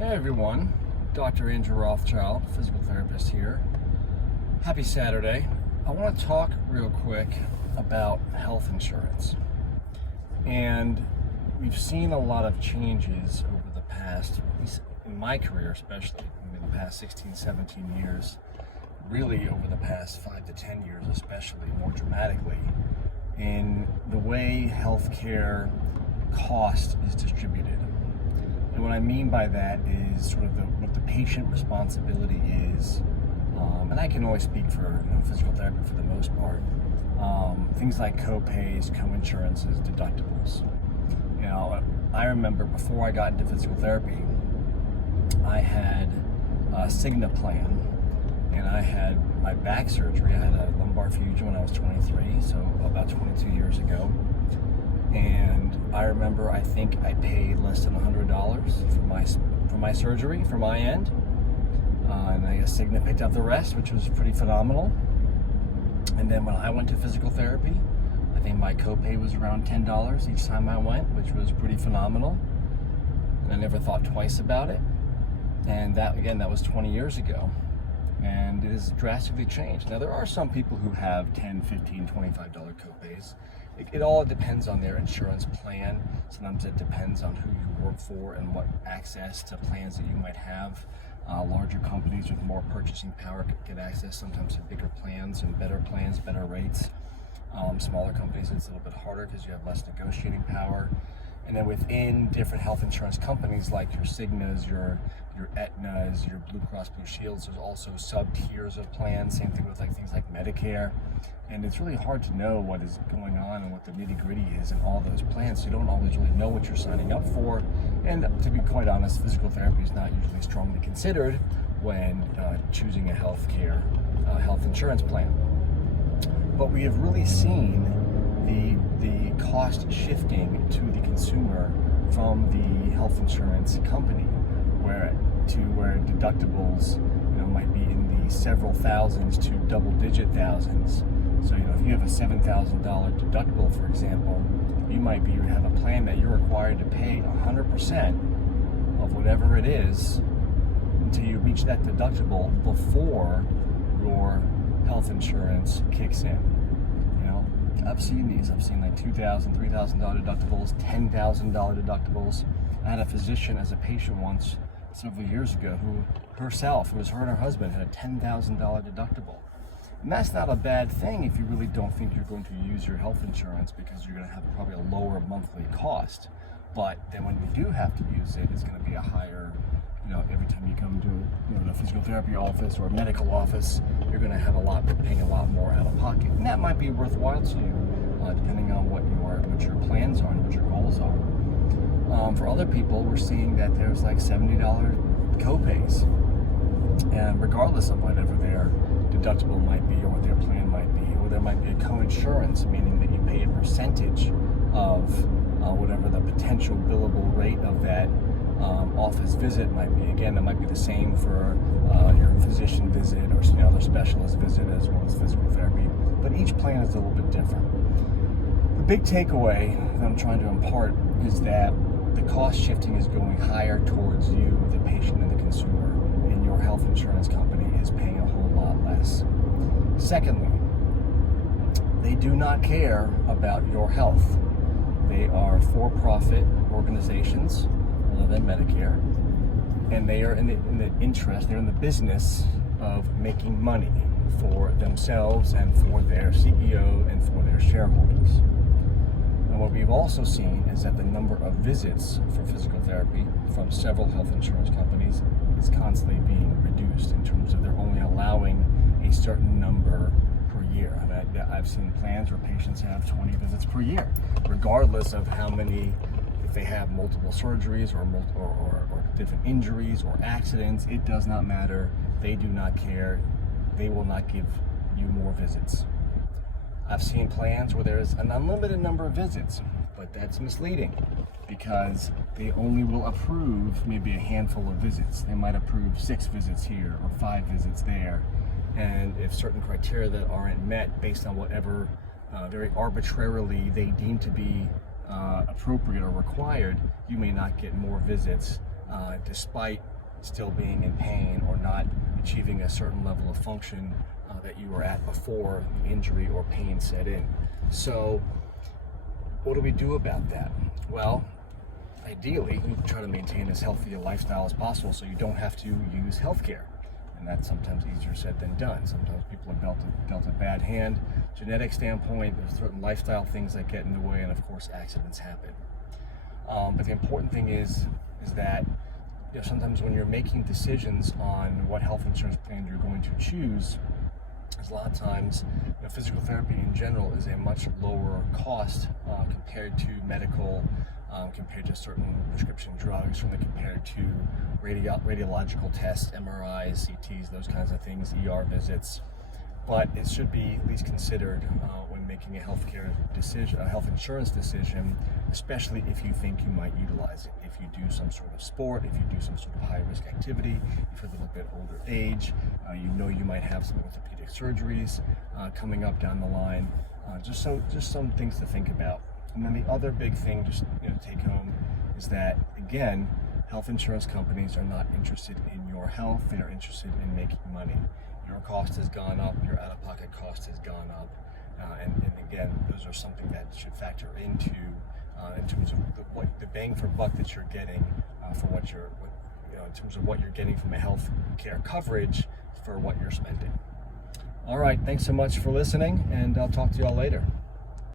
Hey everyone, Dr. Andrew Rothschild, physical therapist here. Happy Saturday. I want to talk real quick about health insurance. And we've seen a lot of changes over the past, at least in my career especially, in the past 16, 17 years, really over the past 5 to 10 years especially, more dramatically, in the way healthcare cost is distributed. And what I mean by that is sort of what the patient responsibility is, and I can only speak for physical therapy for the most part. Things like co-pays, co-insurances, deductibles. I remember before I got into physical therapy, I had a Cigna plan, and I had my back surgery. I had a lumbar fusion when I was 23, so about 22 years ago. And I remember, I think I paid less than $100 for my surgery, for my end. And I guess Cigna picked up the rest, which was pretty phenomenal. And then when I went to physical therapy, I think my copay was around $10 each time I went, which was pretty phenomenal. And I never thought twice about it. And that was 20 years ago. And it has drastically changed. Now, there are some people who have $10, $15, $25 copays. It all depends on their insurance plan. Sometimes it depends on who you work for and what access to plans that you might have. Larger companies with more purchasing power get access sometimes to bigger plans and better plans, better rates. Smaller companies, it's a little bit harder because you have less negotiating power. And then within different health insurance companies, like your Cignas, your Aetnas, your Blue Cross Blue Shields, there's also sub-tiers of plans. Same thing with things like Medicare. And it's really hard to know what is going on and what the nitty-gritty is in all those plans. So you don't always really know what you're signing up for. And to be quite honest, physical therapy is not usually strongly considered when choosing a health insurance plan. But we have really seen the cost shifting to the consumer from the health insurance company, where deductibles might be in the several thousands to double-digit thousands. So if you have a $7,000 deductible, for example, you might have a plan that you're required to pay 100% of whatever it is until you reach that deductible before your health insurance kicks in. I've seen these. I've seen like $2,000, $3,000 deductibles, $10,000 deductibles. I had a physician as a patient once several years ago who herself, it was her and her husband, had a $10,000 deductible. And that's not a bad thing if you really don't think you're going to use your health insurance, because you're going to have probably a lower monthly cost. But then when you do have to use it, it's going to be a higher, every time you come to the physical therapy office or a medical office, you're going to paying a lot more out of pocket. And that might be worthwhile to you, depending on what your plans are and what your goals are. For other people, we're seeing that there's like $70 copays. And regardless of whatever their deductible might be or what their plan might be, or there might be a co-insurance, meaning that you pay a percentage of whatever the potential billable rate of that office visit might be. Again, that might be the same for your physician visit or some other specialist visit, as well as physical therapy. But each plan is a little bit different. The big takeaway that I'm trying to impart is that the cost shifting is going higher towards you, the patient and the consumer, and your health insurance company is paying a whole lot less. Secondly, they do not care about your health. They are for-profit organizations, other than Medicare, and they are in the business of making money for themselves and for their CEO and for their shareholders. And what we've also seen is that the number of visits for physical therapy from several health insurance companies is constantly being reduced, in terms of they're only allowing a certain number per year. I've seen plans where patients have 20 visits per year, regardless of how many, if they have multiple surgeries or different injuries or accidents. It does not matter. They do not care. They will not give you more visits. I've seen plans where there's an unlimited number of visits, but that's misleading, because they only will approve maybe a handful of visits. They might approve 6 visits here or 5 visits there. And if certain criteria that aren't met based on whatever very arbitrarily they deem to be appropriate or required, you may not get more visits despite still being in pain or not achieving a certain level of function that you were at before the injury or pain set in. So what do we do about that? Well, ideally, we try to maintain as healthy a lifestyle as possible so you don't have to use healthcare. And that's sometimes easier said than done. Sometimes people are dealt a bad hand. Genetic standpoint, there's certain lifestyle things that get in the way, and of course accidents happen. But the important thing is that sometimes when you're making decisions on what health insurance plan you're going to choose, a lot of times physical therapy in general is a much lower cost compared to medical, compared to certain prescription drugs, compared to radiological tests, MRIs, CTs, those kinds of things, ER visits. But it should be at least considered when making a healthcare decision, a health insurance decision, especially if you think you might utilize it. If you do some sort of sport, if you do some sort of high-risk activity, if you're a little bit older age, you might have some orthopedic surgeries coming up down the line. Just some things to think about. And then the other big thing, just to take home, is that again, health insurance companies are not interested in your health; they are interested in making money. Your cost has gone up, your out-of-pocket cost has gone up, and again, those are something that should factor into in terms of the bang for buck that you're getting for what you're, in terms of what you're getting from a health care coverage for what you're spending. All right, thanks so much for listening, and I'll talk to you all later.